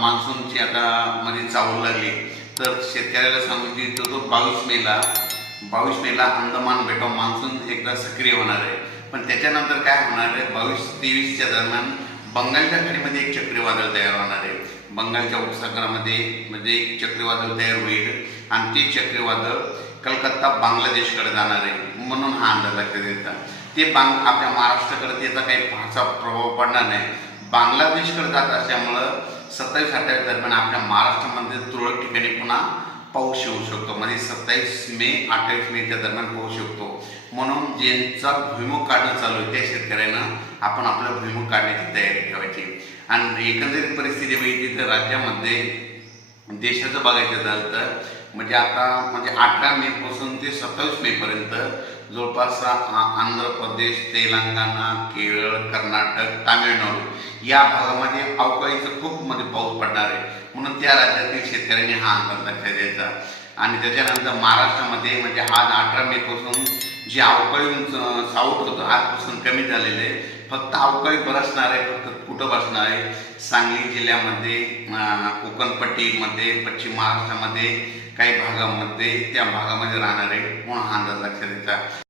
मान्सूनची आता मध्ये चावल लागली, तर शेतकऱ्याला सांगू इच्छितो तो 22 मेला अंदमान बेटावर मान्सून एकदा सक्रिय होणार आहे. पण त्याच्यानंतर काय होणार आहे, 22-23च्या दरम्यान बंगालच्या खाडीमध्ये एक चक्रीवादळ तयार होणार आहे. बंगालच्या उपसागरामध्ये म्हणजे एक चक्रीवादळ तयार होईल आणि ते चक्रीवादळ कलकत्ता बांगलादेशकडे जाणार आहे, म्हणून हा अंदाज लक्षात येतात. ते आपल्या महाराष्ट्राकडे त्याचा काही फारसा प्रभाव पडणार नाही. बांगलादेशकडे जात असल्यामुळं 27-28 दरम्यान आपल्या महाराष्ट्रामध्ये तुरळक ठिकाणी पुन्हा पाऊस येऊ शकतो. म्हणजे 27 मे 28 मेच्या दरम्यान पाऊस शकतो. म्हणून ज्यांचा भुईमुग काढणं चालू आहे त्या शेतकऱ्यांना आपण आपला भुईमुग काढण्याची तयारी ठेवायची. आणि एकंदरीत परिस्थिती बघितली तर राज्यामध्ये देशाचं बघायचं झालं तर म्हणजे आता म्हणजे 18 मे पासून ते 27 मे पर्यंत जवळपास आंध्र प्रदेश, तेलंगणा, केरळ, कर्नाटक, तामिळनाडू या भागामध्ये अवकाळीचं खूप म्हणजे पाऊस पडणार आहे. म्हणून त्या राज्यातील शेतकऱ्यांनी हा अंदाज लक्षात द्यायचा. आणि त्याच्यानंतर महाराष्ट्रामध्ये म्हणजे आज 18 मे पासून जे अवकाळी सावट होतं आजपासून कमी झालेलं आहे. फक्त अवकाळी बरसणार आहे, फक्त कुठं बसणार आहे, सांगली जिल्ह्यामध्ये, कोकणपट्टीमध्ये, पश्चिम महाराष्ट्रामध्ये काही भागामध्ये, त्या भागामध्ये राहणार आहे. म्हणून हा अंदाज लक्षात द्यायचा.